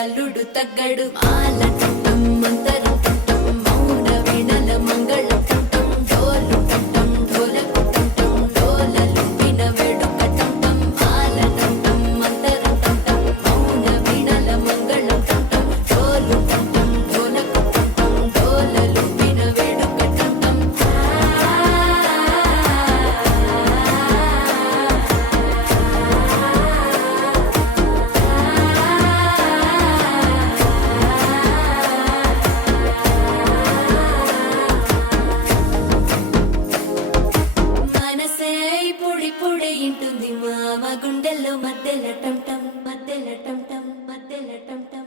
అల్లుడు తగ్గడు ఆలటం మంతరం టం మౌన వీణల మంగళం టం డోలు టం డోలకు టం డోలలు విన వేడుక టం ఆలటం మంతరం టం మౌన వీణల మంగళం టం డోలు టం డోలకు టం డోలలు విన వేడుక టం మనసే పొడి ఇంటుంది మామ గుండెల్లో మధ్యల టం టం మధ్యల టం టం మధ్యల టం టం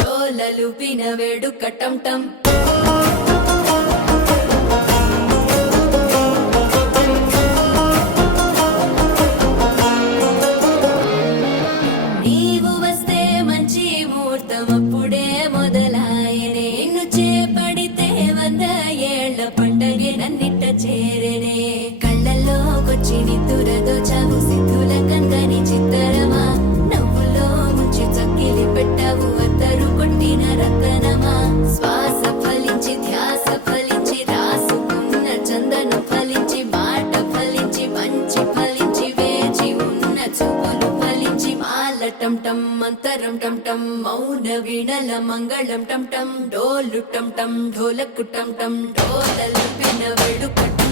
డోలలు విన వేడుక టం టం నీవు వస్తే మంచి ముహూర్తం అప్పుడే మొదలాయనే నిన్ను చేపడితే 100 ఏళ్ల పండగే నన్నిట్ట చేరనే కళ్ళల్లోకొచ్చి నిద్దురదో చావు సిద్ధుల కందని చిత్తరమా నవ్వులో ముంచి చక్కిలి పెట్టావు అద్దరు కొట్టిన రతనమా శ్వాస ఫలించి ధ్యాస ఫలించి రాసుకున్న చందనం ఫలించి మాట ఫలించి మంచి ఫలించి వేచి ఉన్న చూపులు ఫలించి మాల టం టం మంతరం టం టం మౌన వీణల మంగళం టం టం డోలు టం టం ఢోలకు టం టం డోలలు విన వేడుక టం